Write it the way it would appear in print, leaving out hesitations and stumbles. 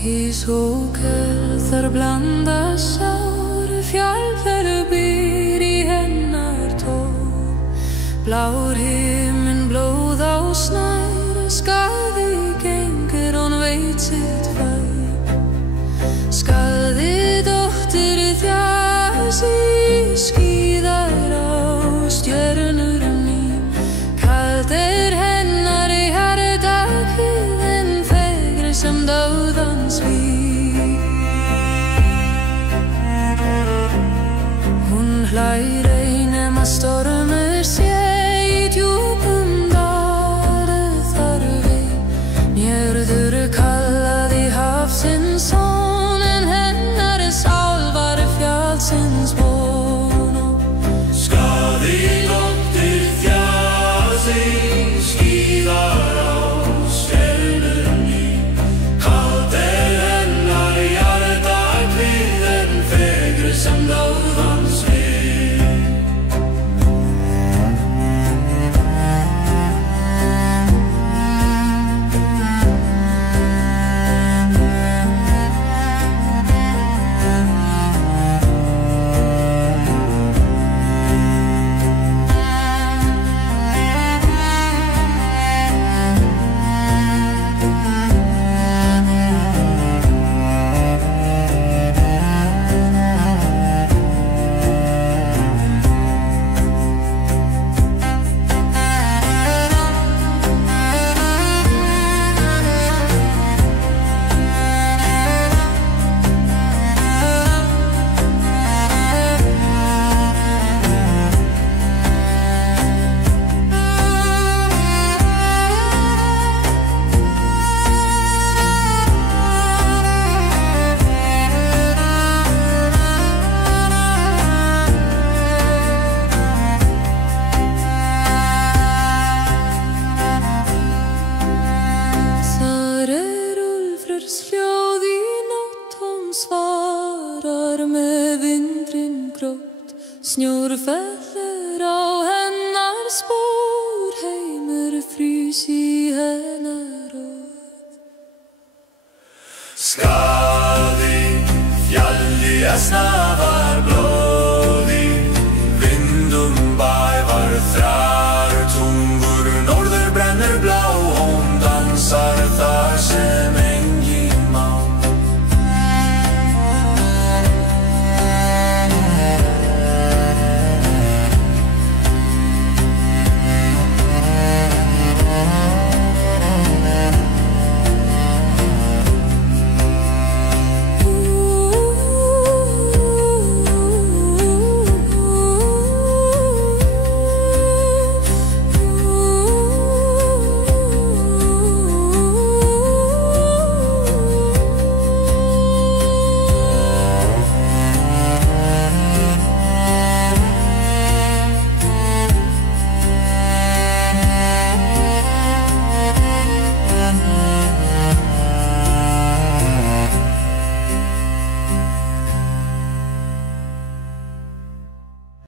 I soker þar blanda sár, fjallfæru býr í hennar tól. Blár himinn, blóð á snær, skaði gengur, hún veit sitt fær. Skaði dóttir þjasi, skíðar á stjörnur mín. Kalt hennar í hjarta kvíðin, fegri sem dauðans víg. Hún hlær einum að stormur sé í djúpum dali þar við. Njörður kallaði hafsins son, en hennar sál var fjallsins von. Skaði dóttir þjasi, skíðar á stjörnur mín. Kalt hennar í hjarta kvíðin, fegri sem dauðans víg. Hljóð í nótt, hún svarar með vindinn grótt. Snjór fellur á hennar spór, heimur frýs í hennar rót. Skaði fjalli snafar blóði, vindum bævar þrá.